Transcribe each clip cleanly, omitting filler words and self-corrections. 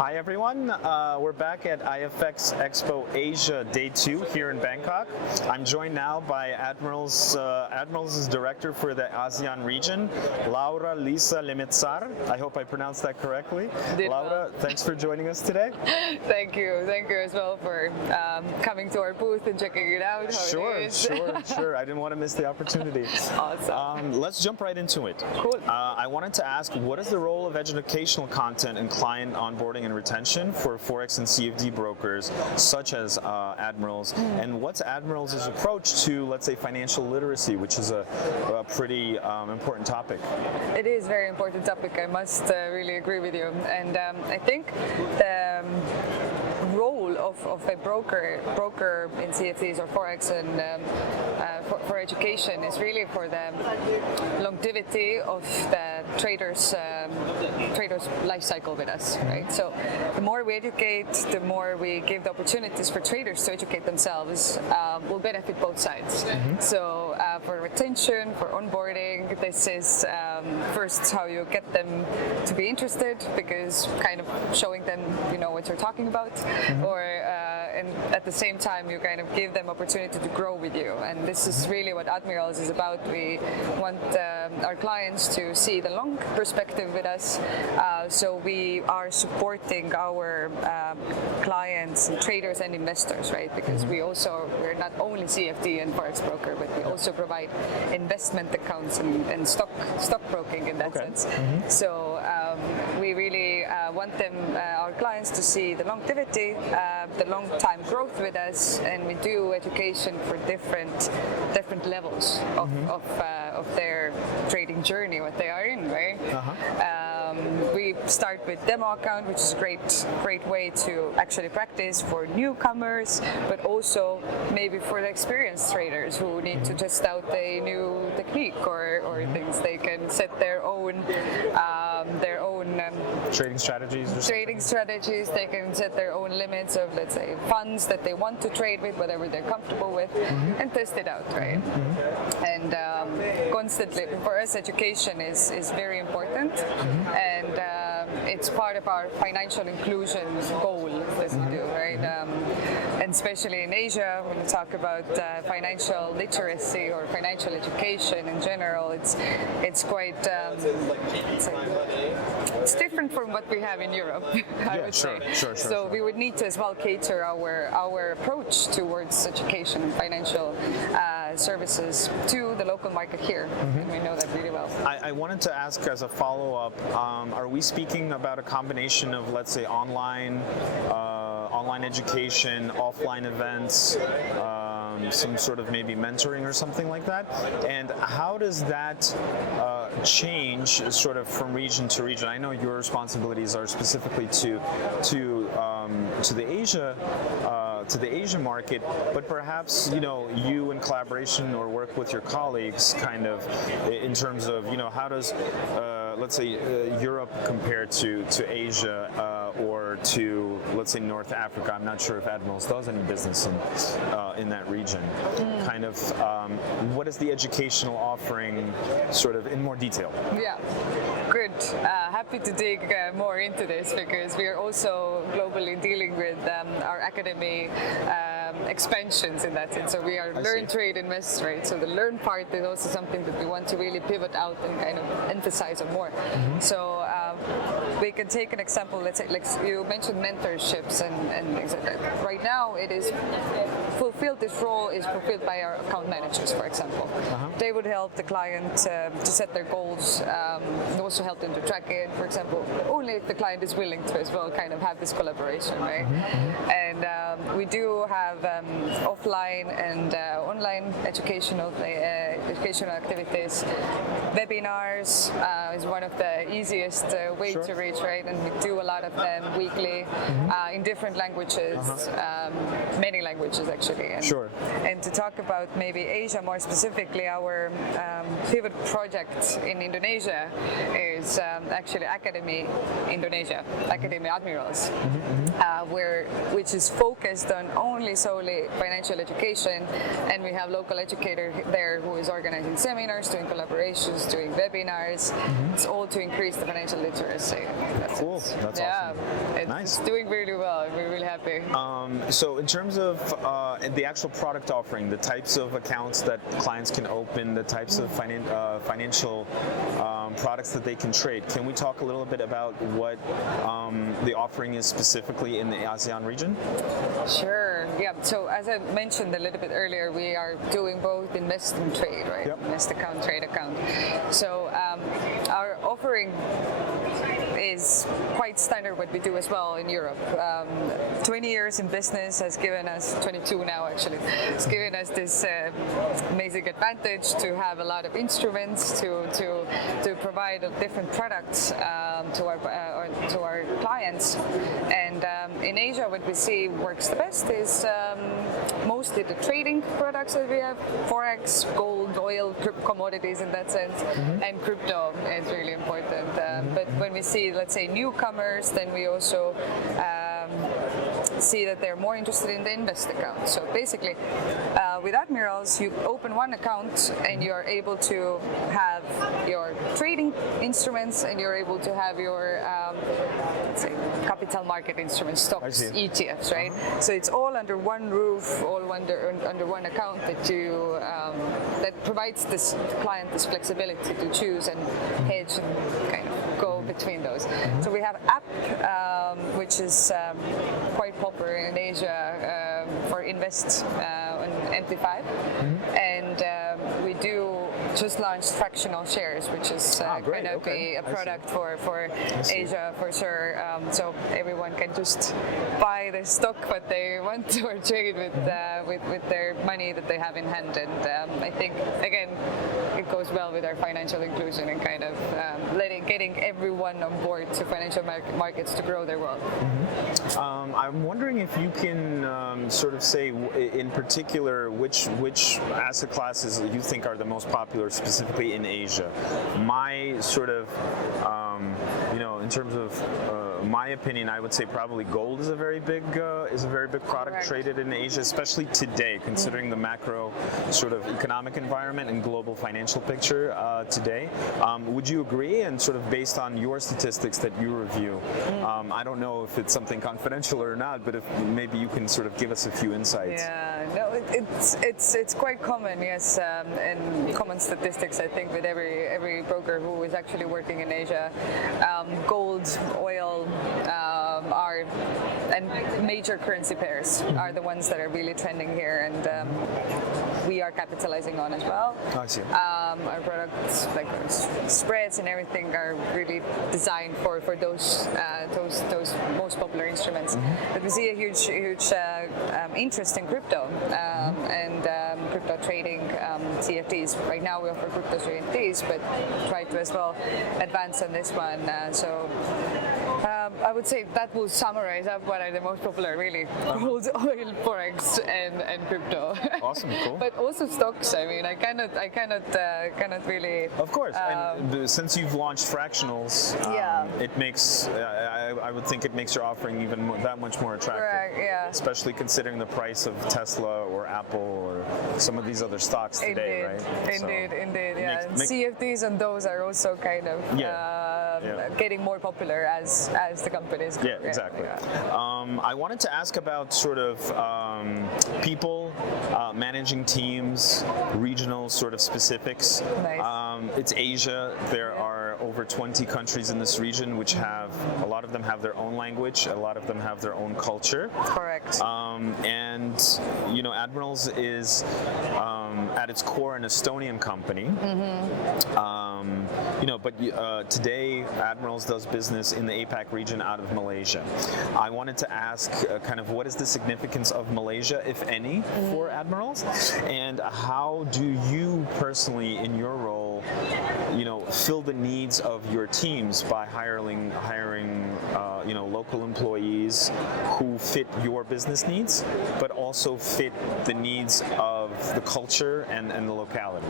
Hi everyone, we're back at iFX Expo Asia Day 2 here in Bangkok. I'm joined now by Admirals. Admirals is director for the ASEAN region, Liisa Lemetsar. I hope I pronounced that correctly. Laura, thanks for joining us today. Thank you as well for coming to our booth and checking it out. Sure. I didn't want to miss the opportunity. Awesome. Let's jump right into it. Cool. I wanted to ask, what is the role of educational content in client onboarding and retention for Forex and CFD brokers such as Admirals, and what's Admirals' approach to, let's say, financial literacy, which is a pretty important topip? It is a very important topic. I must really agree with you, and I think the role of a broker in CFDs or Forex and for education is really for the longevity of the traders life cycle with us, right? So the more we educate, the more we give the opportunities for traders to educate themselves, will benefit both sides. So for retention, for onboarding, this is first how you get them to be interested, because kind of showing them you know what you're talking about, and at the same time you kind of give them opportunity to grow with you, and this is really what Admirals is about. We want our clients to see the long perspective with us, so we are supporting our clients, and traders and investors, right? Because we're not only CFD and Forex broker, but we also provide investment accounts and stock broking in that sense. So we really want them, our clients, to see the longevity, the long time growth with us, and we do education for different levels of their trading journey, what they are in, right? We start with demo account, which is a great way to actually practice for newcomers, but also maybe for the experienced traders who need to test out a new technique or things. They can set their own trading strategies. They can set their own limits of, let's say, funds that they want to trade with, whatever they're comfortable with, and test it out, right? And constantly, for us, education is very important, and it's part of our financial inclusion goal that we do, right? And especially in Asia, when we talk about financial literacy or financial education in general, it's quite it's different from what we have in Europe. I would say. So we would need to as well cater our approach towards education and financial services to the local market here, and we know that really well. I wanted to ask as a follow-up, are we speaking about a combination of, let's say, online education, offline events, some sort of maybe mentoring or something like that? And how does that change sort of from region to region? I know your responsibilities are specifically to the Asia market, but perhaps you in collaboration or work with your colleagues, kind of in terms of how does let's say Europe compare to Asia or to, let's say, North Africa. I'm not sure if Admirals does any business in that region. Kind of what is the educational offering sort of in more detail? Yeah, good. Happy to dig more into this, because we are also globally dealing with our academy expansions in that sense. So we are learn, trade, invest, right? So the learn part is also something that we want to really pivot out and kind of emphasize on more. So we can take an example. Let's say, like you mentioned, mentorships and things like that. Right now, it is fulfilled. This role is fulfilled by our account managers, for example. They would help the client to set their goals, and also help them to track it, for example. Only if the client is willing to as well, kind of have this collaboration, right? And we do have offline and online educational activities. Webinars is one of the easiest way to reach, right? And we do a lot of them weekly in different languages, many languages actually. And to talk about maybe Asia more specifically, our pivot project in Indonesia is actually Academy Indonesia, Academy Admirals, which is focused on only solely financial education, and we have local educator there who is organizing seminars, doing collaborations, workshops, doing webinars. It's all to increase the financial literacy. Cool. That's awesome. It's doing really well. We're really happy. So in terms of the actual product offering, the types of accounts that clients can open, the types of financial products that they can trade, can we talk a little bit about what the offering is specifically in the ASEAN region? Sure. Yeah. So as I mentioned a little bit earlier, we are doing both invest and trade, right? Yep. Invest account, trade account. So our offering is quite standard what we do as well in Europe. 20 years in business has given us, 22 now actually, has given us this amazing advantage to have a lot of instruments to provide different products to our clients. And in Asia, what we see works the best is mostly the trading products that we have, forex, gold, oil, commodities in that sense, and crypto is really important. But when we see, let's say, newcomers, then we also see that they're more interested in the invest account. So basically, with Admirals, you open one account and you are able to have your trading instruments and you're able to have your let's say capital market instruments, stocks, ETFs, right? So it's all under one roof, all under one account that you that provides this client this flexibility to choose and hedge and kind of go between those. So we have an app which is quite popular in Asia for invest on MT5, and we do just launched fractional shares, which is kind of a product for Asia for sure. So everyone can just buy the stock what they want to or trade with their money that they have in hand. And I think again it goes well with our financial inclusion and kind of getting everyone on board to financial markets to grow their wealth. I'm wondering if you can sort of say in particular which asset classes you think are the most popular specifically in Asia. My sort of, in terms of my opinion, I would say probably gold is a very big product Correct. traded in Asia, especially today, considering the macro sort of economic environment and global financial picture today. Would you agree? And sort of based on your statistics that you review, I don't know if it's something confidential or not, but if maybe you can sort of give us a few insights. Yeah, no, it's quite common, yes, and common statistics I think with every broker who is actually working in Asia. Gold, oil are and major currency pairs are the ones that are really trending here, and we are capitalizing on as well. I see. Our products, like spreads and everything, are really designed for those most popular instruments. But we see a huge interest in crypto and crypto trading, CFDs. Right now we offer crypto CFDs, but try to as well advance on this one. I would say that will summarize up what are the most popular, really. Gold, oil, forex, and crypto. Awesome, cool. But also stocks. I mean, I cannot really. Of course, and since you've launched fractionals, it makes I would think it makes your offering even that much more attractive. Correct, yeah. Especially considering the price of Tesla or Apple or some of these other stocks today, right? Indeed, yeah. CFDs and those are also kind of getting more popular as the companies grow. Yeah, exactly. I wanted to ask about sort of people, managing teams, regional sort of specifics. Nice. It's Asia. There are over 20 countries in this region which have, a lot of them have their own language, a lot of them have their own culture. Correct. And, Admirals is at its core an Estonian company. But today Admirals does business in the APAC region out of Malaysia. I wanted to ask kind of what is the significance of Malaysia, if any, for Admirals, and how do you personally, in your role, fill the needs of your teams by hiring local employees who fit your business needs, but also fit the needs of the culture and the locality.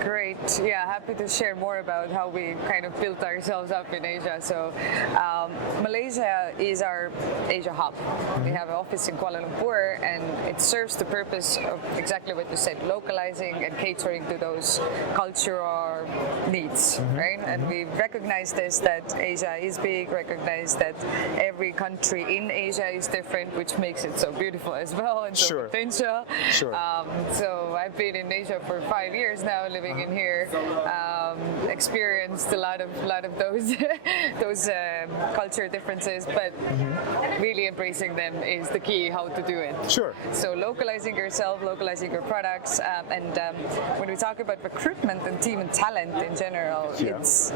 Great. happy to share more about how we kind of built ourselves up in Asia. So Malaysia is our Asia hub. We have an office in Kuala Lumpur, and it serves the purpose of exactly what you said, localizing and catering to those cultural needs, right? And we recognize this, that Asia is big, recognize that every country in Asia is different, which makes it so beautiful as well, and so potential. Sure. So I've been in Asia for 5 years now, living in here, experienced a lot of those those culture differences, but really embracing them is the key how to do it. Sure. So localizing yourself, localizing your products, and when we talk about recruitment and team and talent in general, it's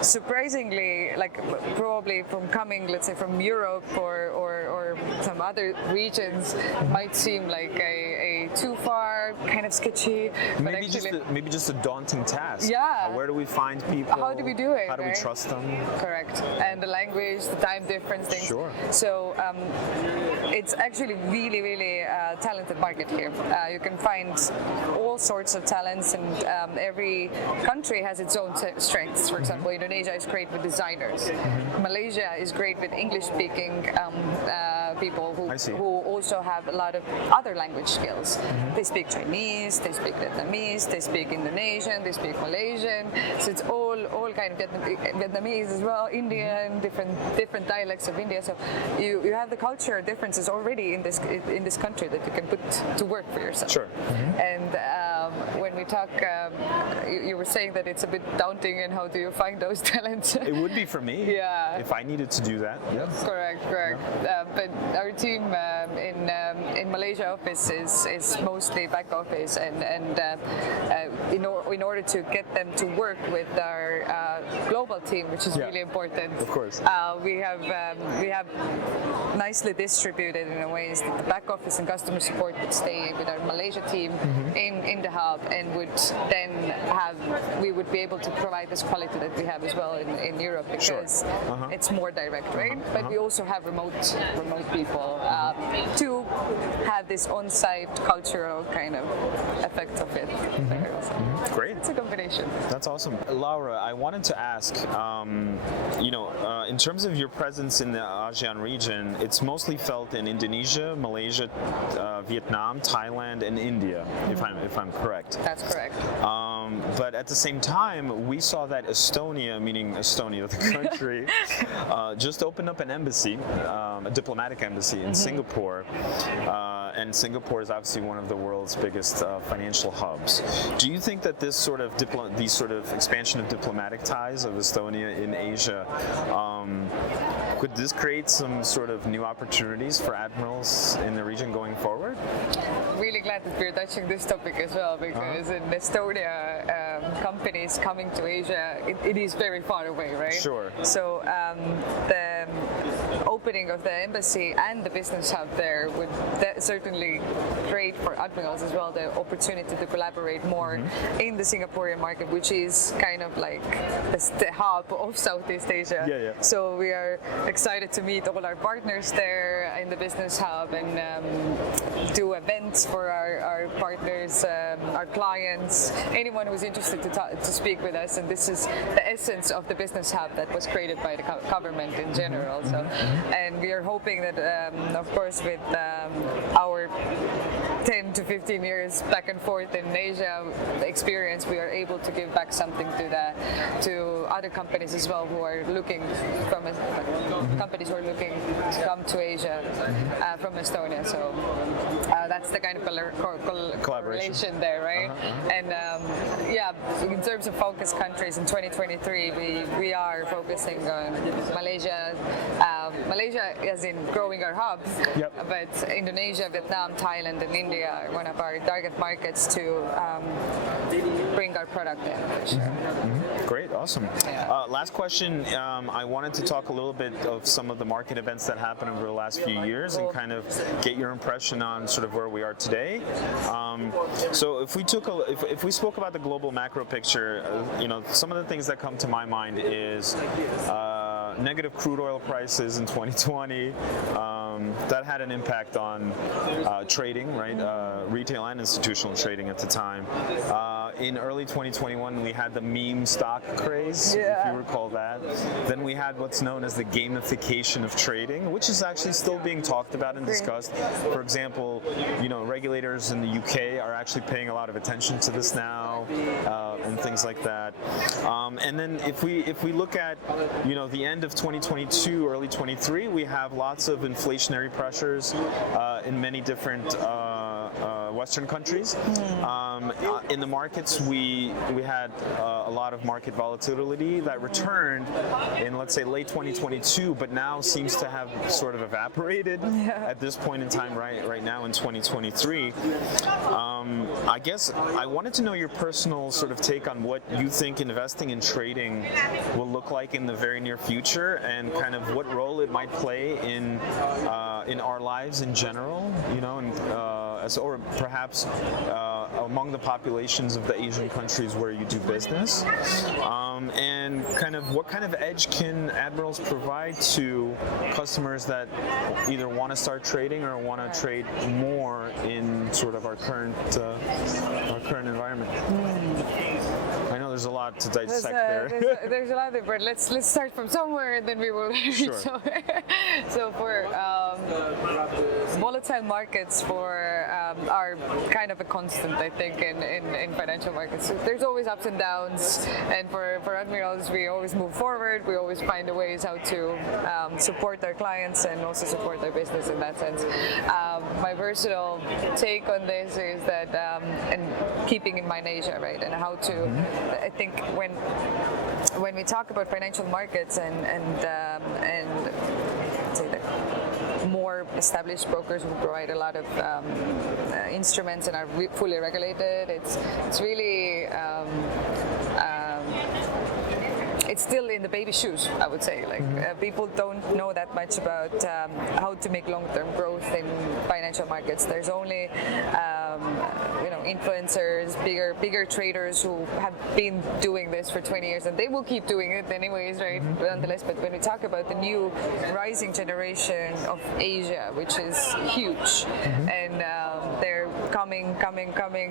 surprisingly, like, probably from coming, let's say, from Europe or some other regions, might seem like a too far, kind of sketchy. Maybe just a daunting task. Yeah. Where do we find people? How do we do it? How do we trust them? Correct. And the language, the time difference, things. Sure. So it's actually really, really talented market here. You can find all sorts of talents, and every country has its own strengths. For example, Indonesia is great with designers. Malaysia is great with English-speaking people who also have a lot of other language skills. They speak Chinese, they speak Vietnamese, they speak Indonesian, they speak Malaysian. So it's all kind of Vietnamese as well, Indian, different dialects of India. So you have the culture differences already in this country that you can put to work for yourself. Sure. And when we talk, you were saying that it's a bit daunting, and how do you find those talents? It would be for me. Yeah. If I needed to do that. Yeah. Correct. But our team in Malaysia office is mostly back office, and in order to get them to work with our global team, which is really important. Of course. We have nicely distributed in a ways that the back office and customer support would stay with our Malaysia team in the hub, and we would be able to provide this quality that we have as well in Europe, because it's more direct, right? But we also have remote people to have this on-site cultural kind of effect of it. Great. It's a combination. That's awesome. Laura, I wanted to ask, in terms of your presence in the ASEAN region, it's mostly felt in Indonesia, Malaysia, Vietnam, Thailand, and India, if I'm correct. That's correct. But at the same time, we saw that Estonia, meaning Estonia, the country, just opened up an embassy, a diplomatic embassy in Singapore. And Singapore is obviously one of the world's biggest financial hubs. Do you think that these sort of expansion of diplomatic ties of Estonia in Asia, could this create some sort of new opportunities for Admirals in the region going forward? Really glad that we're touching this topic as well, because in Estonia, companies coming to Asia, it is very far away, right? Sure. So the opening of the embassy and the business hub there would certainly create for Admirals as well the opportunity to collaborate more in the Singaporean market, which is kind of like the hub of Southeast Asia. Yeah. So we are excited to meet all our partners there in the business hub, and do events for our partners, our clients, anyone who's interested to speak with us. And this is the essence of the business hub that was created by the government in general. So, and we are hoping that, of course, with our 10 to 15 years back and forth in Asia experience, we are able to give back something to other companies as well who are looking companies who are looking to come to Asia from Estonia. So that's the kind of collaboration there, right? And in terms of focus countries in 2023, we are focusing on Malaysia. Malaysia as in growing our hubs, but Indonesia, Vietnam, Thailand, and India are one of our target markets to bring our product in. Great, awesome. Last question, I wanted to talk a little bit of some of the market events that happened over the last few years and kind of get your impression on sort of where we are today. So if we spoke about the global macro picture, some of the things that come to my mind is negative crude oil prices in 2020. That had an impact on trading, right? Retail and institutional trading at the time. in early 2021, we had the meme stock craze, if you recall that. Then we had what's known as the gamification of trading, which is actually still being talked about and discussed. For example, regulators in the UK are actually paying a lot of attention to this now, and things like that. And then if we look at the end of 2022, early 23, we have lots of inflationary pressures in many different Western countries. In the markets, we had a lot of market volatility that returned in, let's say, late 2022, but now seems to have sort of evaporated at this point in time, right now in 2023. I guess I wanted to know your personal sort of take on what you think investing in trading will look like in the very near future, and kind of what role it might play in our lives in general, or perhaps among the populations of the Asian countries where you do business, and kind of what kind of edge can Admirals provide to customers that either want to start trading or want to trade more in sort of our current environment. I know there's a lot to dissect there. There's a lot there, but let's start from somewhere, and then we will reach somewhere. So for volatile markets are kind of a constant, I think, in financial markets. So there's always ups and downs, and for Admirals, we always move forward. We always find ways how to support our clients and also support our business in that sense. My personal take on this is that, and keeping in mind Asia, right, and how to. I think when we talk about financial markets and say the more established brokers who provide a lot of instruments and are fully regulated, it's really it's still in the baby shoes, I would say. People don't know that much about how to make long-term growth in financial markets. There's only influencers, bigger traders who have been doing this for 20 years, and they will keep doing it anyways, right? Nonetheless, but when we talk about the new rising generation of Asia, which is huge, and they're coming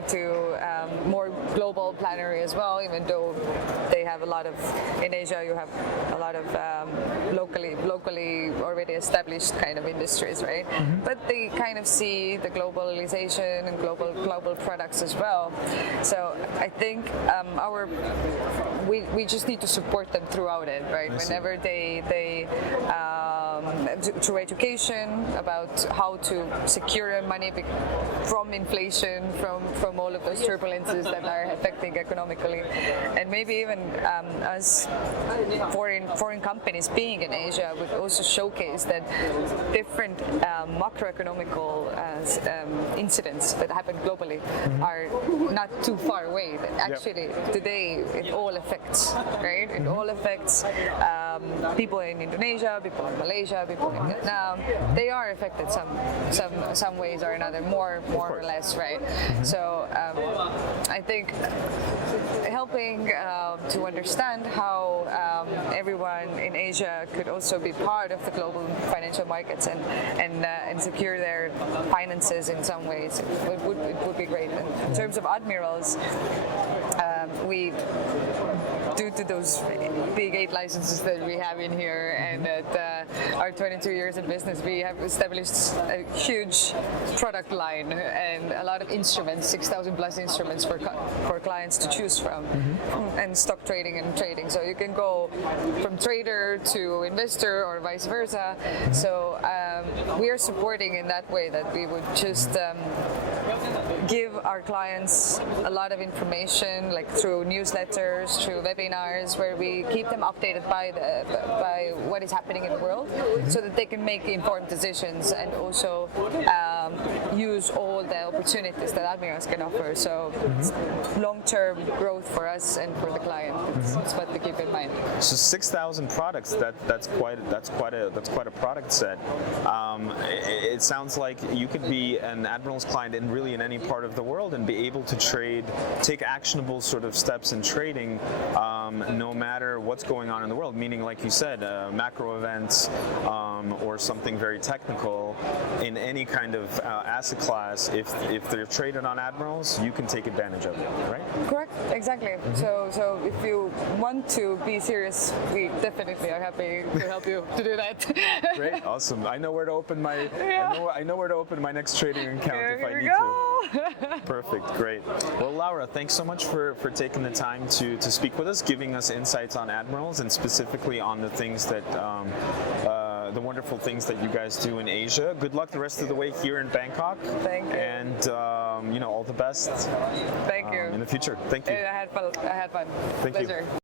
to more global plannery as well, even though they have a lot of, in Asia you have a lot of locally already established kind of industries, right? But they kind of see the globalization and global products as well. So I think we just need to support them throughout it, right? Whenever they through education about how to secure money from inflation, from all of those turbulences that are affecting economically, and maybe even as foreign companies being in Asia would also showcase that different macroeconomical incidents that happen globally are not too far away. Actually, today it all affects, right? It all affects people in Indonesia, people in Malaysia, people in Vietnam. They are affected some ways or another, more or less, right? So I think helping to understand how everyone in Asia could also be part of the global financial markets and secure their finances in some ways, it would be great. And in terms of Admirals, we, due to those big 8 licenses that we have in here and that our 22 years in business, we have established a huge product line and a lot of instruments, 6,000 plus instruments for clients to choose from, and stock trading and trading. So you can go from trader to investor or vice versa. So we are supporting in that way, that we would just give our clients a lot of information, like through newsletters, through webinars, where we keep them updated by what is happening in the world, so that they can make informed decisions and also use all the opportunities that Admirals can offer. So long-term growth for us and for the client. That's what we keep in mind. So 6,000 products. That's quite a product set. It sounds like you could be an Admirals client in really in any part part of the world and be able to trade, take actionable sort of steps in trading, no matter what's going on in the world. Meaning, like you said, macro events or something very technical in any kind of asset class. If they're traded on Admirals, you can take advantage of it, right? Correct, exactly. So if you want to be serious, we definitely are happy to help you to do that. Great, awesome. I know where to open my. I know where to open my next trading account if I need to. Perfect, great. Well, Laura, thanks so much for taking the time to speak with us, giving us insights on Admirals and specifically on the things that. The wonderful things that you guys do in Asia. Good luck the rest of the way here in Bangkok. Thank you. And all the best. Thank you. In the future. Thank you. I had fun. Thank Pleasure. you.